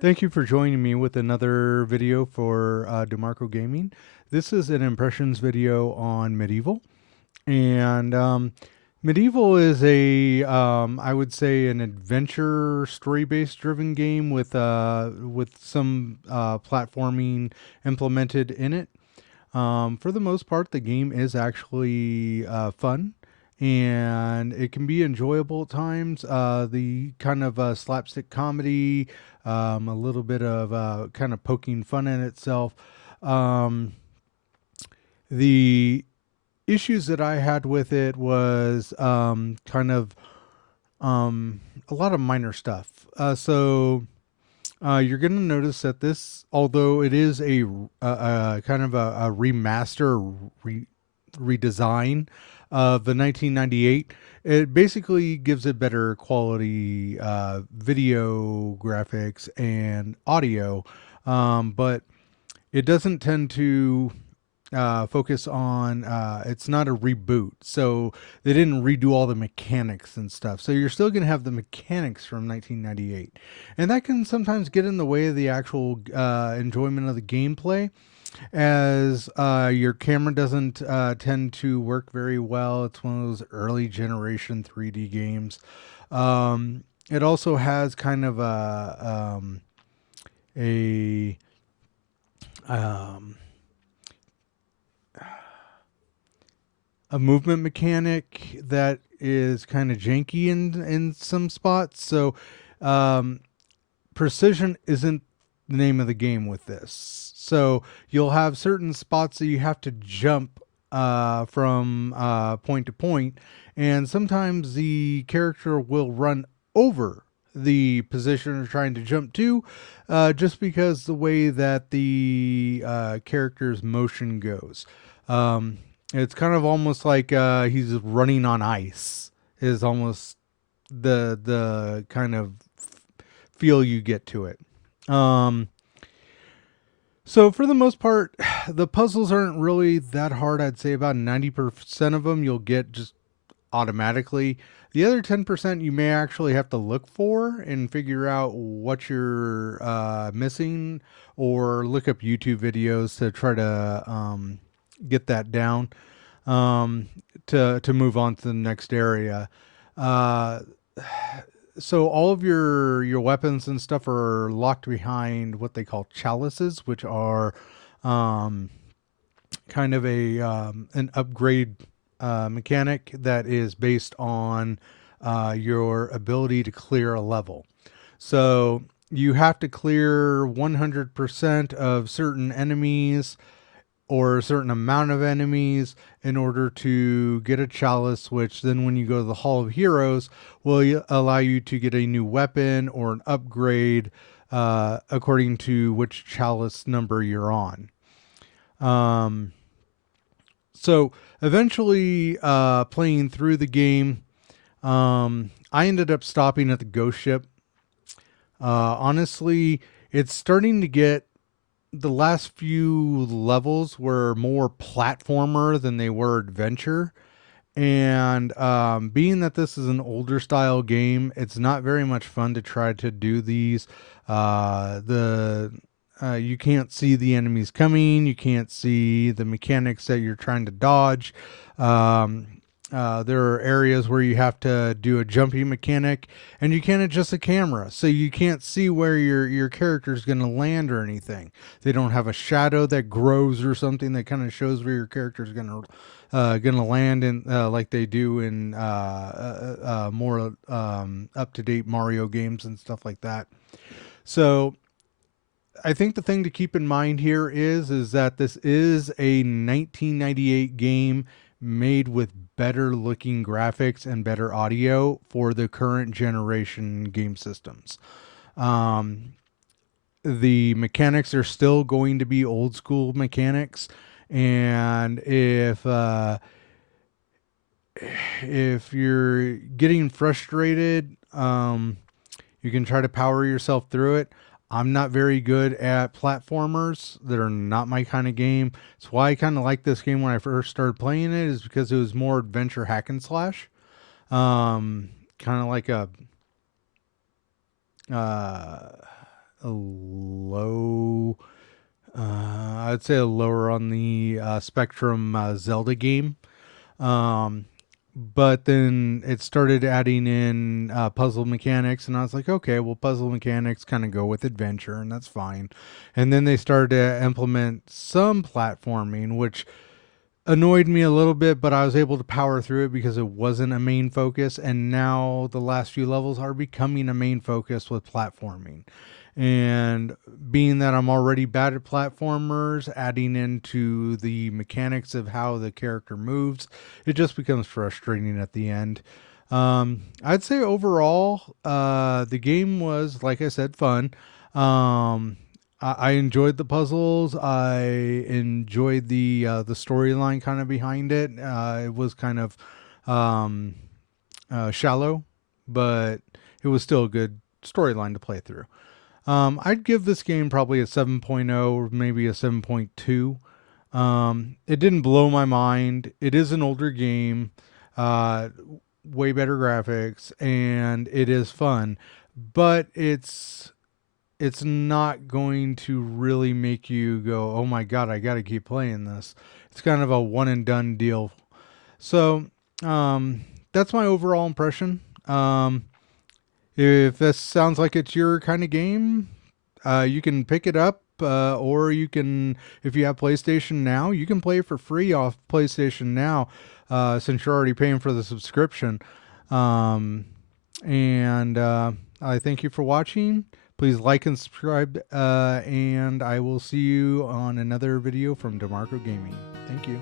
Thank you for joining me with another video for DeMarco Gaming. This is an impressions video on MediEvil. And MediEvil is I would say, an adventure story-based driven game with some platforming implemented in it. For the most part, the game is actually fun and it can be enjoyable at times. The kind of slapstick comedy, a little bit of kind of poking fun in itself. Um, the issues that I had with it was a lot of minor stuff. You're going to notice that this, although it is a kind of a redesign of the 1998, it basically gives it better quality video graphics and audio, but it doesn't tend to focus on it's not a reboot, so they didn't redo all the mechanics and stuff, so you're still going to have the mechanics from 1998, and that can sometimes get in the way of the actual enjoyment of the gameplay, as your camera doesn't tend to work very well. It's one of those early generation 3D games. It also has kind of a um, a movement mechanic that is kind of janky in some spots. So precision isn't the name of the game with this. So you'll have certain spots that you have to jump from point to point, and sometimes the character will run over the position you're trying to jump to, just because the way that the character's motion goes. It's kind of almost like he's running on ice. Is almost the kind of feel you get to it. So for the most part, the puzzles aren't really that hard. I'd say about 90% of them you'll get just automatically. The other 10% you may actually have to look for and figure out what you're missing, or look up YouTube videos to try to get that down, to move on to the next area. Uh, so all of your weapons and stuff are locked behind what they call chalices, which are um, kind of a an upgrade mechanic that is based on your ability to clear a level. So you have to clear 100% of certain enemies or a certain amount of enemies in order to get a chalice, which then when you go to the Hall of Heroes will allow you to get a new weapon or an upgrade according to which chalice number you're on. So eventually, playing through the game, I ended up stopping at the ghost ship. Honestly, it's starting to get, the last few levels were more platformer than they were adventure. And being that this is an older style game, it's not very much fun to try to do these. You can't see the enemies coming. You can't see the mechanics that you're trying to dodge. There are areas where you have to do a jumping mechanic, and you can't adjust the camera, so you can't see where your character is going to land or anything. They don't have a shadow that grows or something that kind of shows where your character is going to land in, like they do in more up to date Mario games and stuff like that. So I think the thing to keep in mind here is that this is a 1998 game made with better looking graphics and better audio for the current generation game systems. The mechanics are still going to be old school mechanics, and if you're getting frustrated, you can try to power yourself through it. I'm not very good at platformers that are not my kind of game. It's why I kind of like this game when I first started playing it, is because it was more adventure hack and slash. Kind of like a a low, I'd say a lower on the spectrum Zelda game. Um, but then it started adding in puzzle mechanics, and I was like, okay, well, puzzle mechanics kind of go with adventure, and that's fine. And then they started to implement some platforming, which annoyed me a little bit, but I was able to power through it because it wasn't a main focus. And now the last few levels are becoming a main focus with platforming. And being that I'm already bad at platformers, adding into the mechanics of how the character moves, it just becomes frustrating at the end. I'd say overall, the game was, like I said, fun. I enjoyed the puzzles. I enjoyed the storyline kind of behind it. It was kind of um, shallow, but it was still a good storyline to play through. I'd give this game probably a 7.0 or maybe a 7.2. It didn't blow my mind. It is an older game, uh, way better graphics, and it is fun, but it's not going to really make you go, oh my God, I got to keep playing this. It's kind of a one and done deal. So, that's my overall impression. If this sounds like it's your kind of game, you can pick it up, or you can, if you have PlayStation Now, you can play it for free off PlayStation Now, since you're already paying for the subscription. Um, and I thank you for watching. Please like and subscribe, and I will see you on another video from DeMarco Gaming. Thank you.